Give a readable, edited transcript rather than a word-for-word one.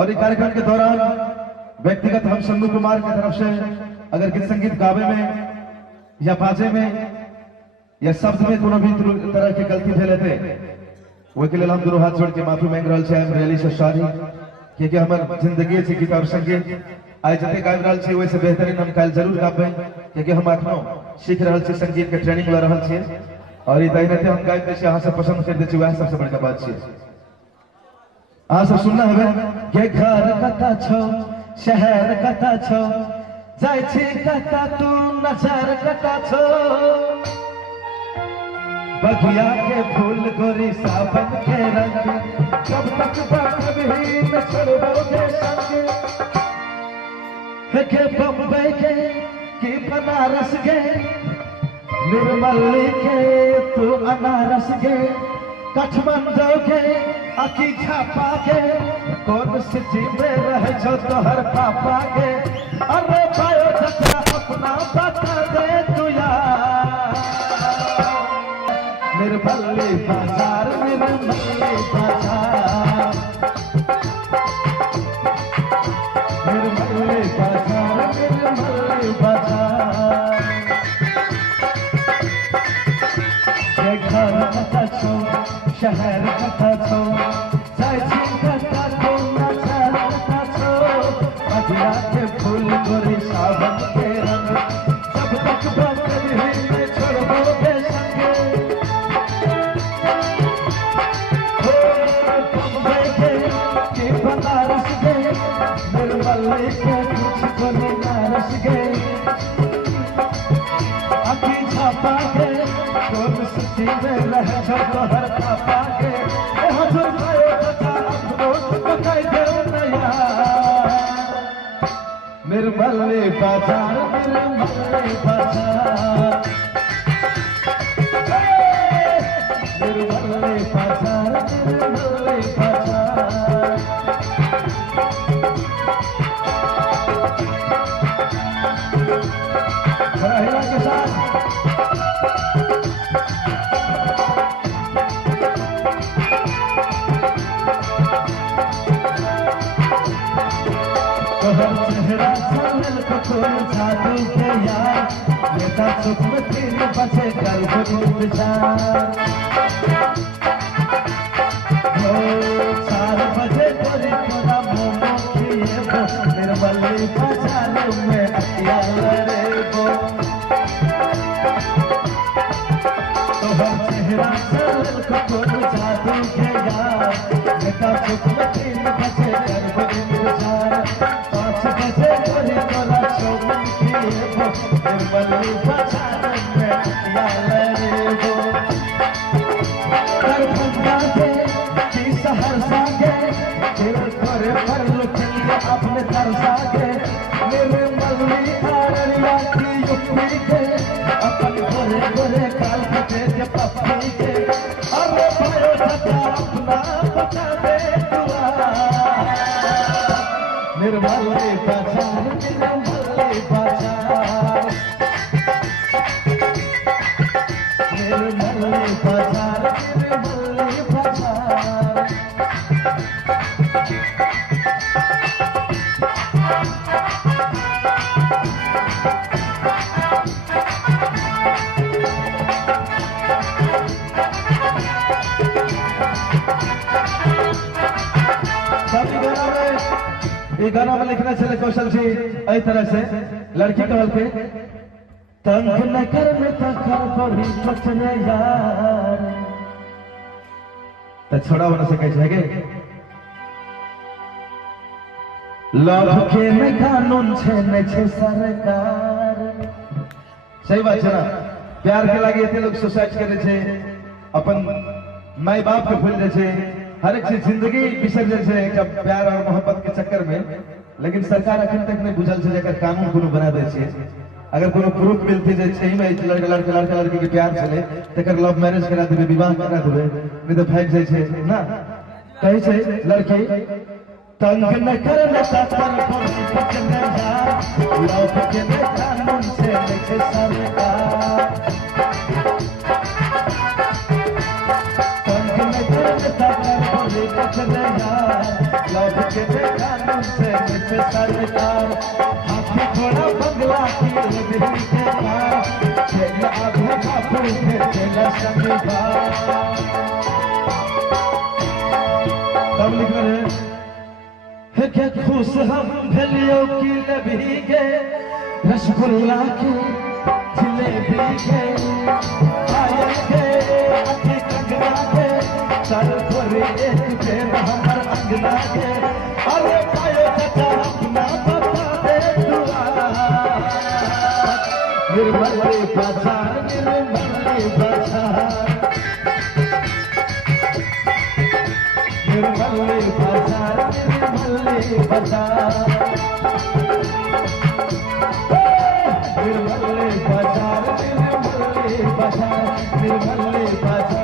और इस कार्यक्रम के दौरान व्यक्तिगत हम शंभू कुमार की तरफ से अगर गीत संगीत गावे में या बाजे में या शब्द में कोनो भी तरह की गलती भेल हेतै ओहि के लेल हम दोनों हाथ जोड़ के माफी मांग रहल छी। I am really so sorry, क्योंकि हमर जिंदगी छै गीत और संगीत। आई जते गाबि रहल छी ओहिसे बेहतरीन हम काल्हि जरूर गाबबै, क्योंकि हम अखनो सीख रहल छी, संगीत के ट्रेनिंग ल रहल छी और ई दैनते हम गाबि दै छी, अहाँ सब पसंद कर दै छी, वएह सबसे बड़का बात छै। अहाँ सब सुनना है के घर कता छौ शहर कता छौ जाय छी कता तू नजर कता छौ बगिया के फूल गोरी सावन के रंग कब तक कभी न छोड़ोगे संग के बम्बई के कि बनारस के निर्मली के तू अनारस के काठमांडू के आखी छापा के कौन सिटी में रहे छो तोहर पापा के अरे बायोडाटा अपना बता दे तू यार। निर्मली बाजार निर्मली बाजार निर्मली बाजार निर्मली बाजार के घर कता छौ शहर कता छौ जाय छी कता तू नजर कता छौ बगिया के फूल गोरी सावन के रंग सब तक बकरी में छोड़ोगे संग हो बम्बई के कि बनारस के निर्मली के तुझको नारस के अखी छापा के कौन सिटी में रह छो तोहर पापा के हजूर बायोडाटा अपनो बताई दे नया। निर्मली बाजार निर्मली बाजार निर्मली बाजार निर्मली बाजार महिला के साथ चेहरा सामने कोई जादू के यार लेता सुख में तीन बचे कर विचार 4 बजे कोरी कोरा मोमो किए वो निर्मली बाजार में अतिया लड़े वो तोहर चेहरा सामने कोई जादू के यार लेता सुख में 3 बजे कर विचार 5 बजे कोरी कोरा शोभन किए वो निर्मली बाजार में अतिया लड़े वो दरभंगा के कि सहरसा के दिल तोरे पर लुटिया अपने तरसा के निर्मली अररिया की यूपी के अपन गोरे गोरे काल के पप्पी के अरे बायोडाटा अपना बता दे दुआ। निर्मली बाजार निर्मली बाजार निर्मली बाजार निर्मली बाजार ये गाना में लिखना चले कौशल जी इस तरह से लड़की कहल के तंग न कर में तकर बड़ी पचने यार तो छोड़ा बना सके छे लव के में कानून छे न छे सरकार। सही बात है ना, प्यार के लागे एते लोग सुसाइड करे छे, अपन माई बाप के भूल जाए छे, हर एक चीज जिंदगी बिसर जाए जब प्यार और मोहब्बत के चक्कर में। लेकिन सरकार अखन तक नहीं बुझल छे जेकर कानून कोनो बना दे छे। अगर कोनो प्रूफ मिलती जे सही में लड़का लड़की के प्यार चले तकर लव मैरिज करा देबे, विवाह करा देबे, नहीं तो भाग जाए छे ना। कहे छे लड़की तंग न कर न सफर पर पचने जा लव के कानून से लेके सरकार। तंग न कर न सफर पर पचने जा लव के कानून से नचे सरकार हाथी घोड़ा बंगला की लबी के पार चल आगे बापू के चल संविधान तब लिख रहे हैं क्या खुश हम भलियों की लबी के रसगुल्ला की जिलेबी के पायल के अति कंगना के चल थोड़ी एक फेर हमर अंगना के अरे पायो चाचा अपना बता दे दुआ निर्मल बाजार निर्मल बाजार निर्मल बाजार निर्मल बाजार निर्मल बाजार निर्मल बाजार निर्मल बाजार